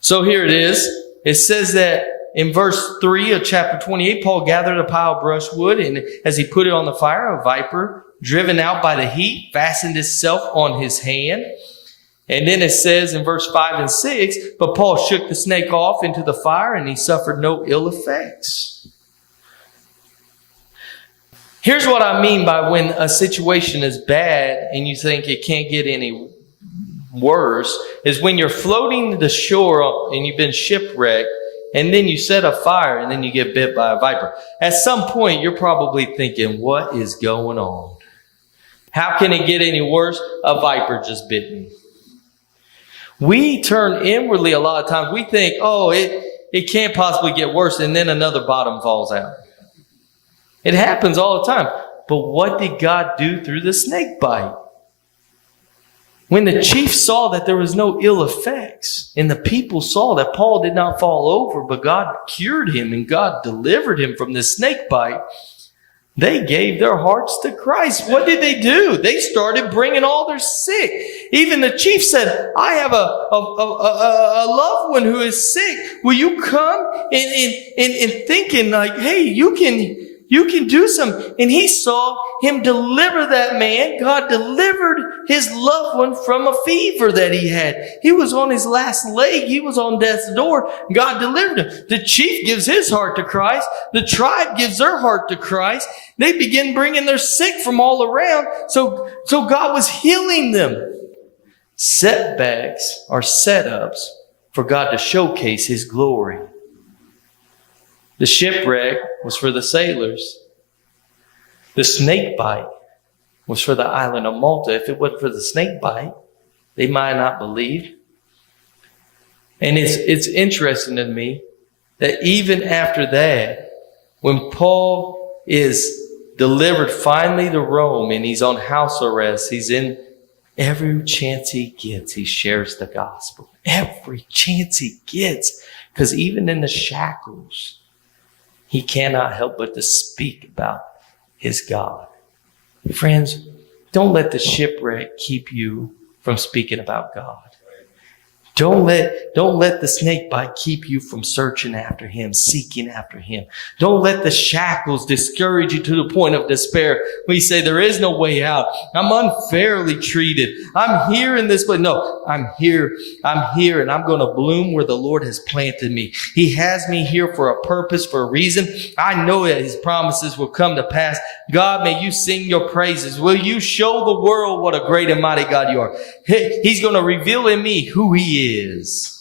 So here it is. It says that in verse 3 of chapter 28, Paul gathered a pile of brushwood, and as he put it on the fire, a viper, driven out by the heat, fastened itself on his hand. And then it says in verse 5 and 6, but Paul shook the snake off into the fire, and he suffered no ill effects. Here's what I mean by when a situation is bad and you think it can't get any worse, is when you're floating to the shore and you've been shipwrecked, and then you set a fire and then you get bit by a viper. At some point, you're probably thinking, what is going on? How can it get any worse? A viper just bit me. We turn inwardly a lot of times. We think, oh, it can't possibly get worse, and then another bottom falls out. It happens all the time. But what did God do through the snake bite? When the chief saw that there was no ill effects, and the people saw that Paul did not fall over, but God cured him and God delivered him from the snake bite, they gave their hearts to Christ. What did they do? They started bringing all their sick. Even the chief said, I have a loved one who is sick. Will you come? And thinking like, hey, you can do something. And he saw him deliver that man. God delivered his loved one from a fever that he had. He was on his last leg. He was on death's door. God delivered him. The chief gives his heart to Christ. The tribe gives their heart to Christ. They begin bringing their sick from all around. So God was healing them. Setbacks are setups for God to showcase his glory. The shipwreck was for the sailors. The snake bite was for the island of Malta. If it wasn't for the snake bite, they might not believe. And it's interesting to me that even after that, when Paul is delivered finally to Rome and he's on house arrest, he's in every chance he gets, he shares the gospel. Every chance he gets. Because even in the shackles, he cannot help but to speak about his God. Friends, don't let the shipwreck keep you from speaking about God. Don't let the snake bite keep you from searching after him, seeking after him. Don't let the shackles discourage you to the point of despair when you say there is no way out. I'm unfairly treated. I'm here in this place. No, I'm here, and I'm going to bloom where the Lord has planted me. He has me here for a purpose, for a reason. I know that his promises will come to pass. God, may you sing your praises. Will you show the world what a great and mighty God you are? He's going to reveal in me who he is.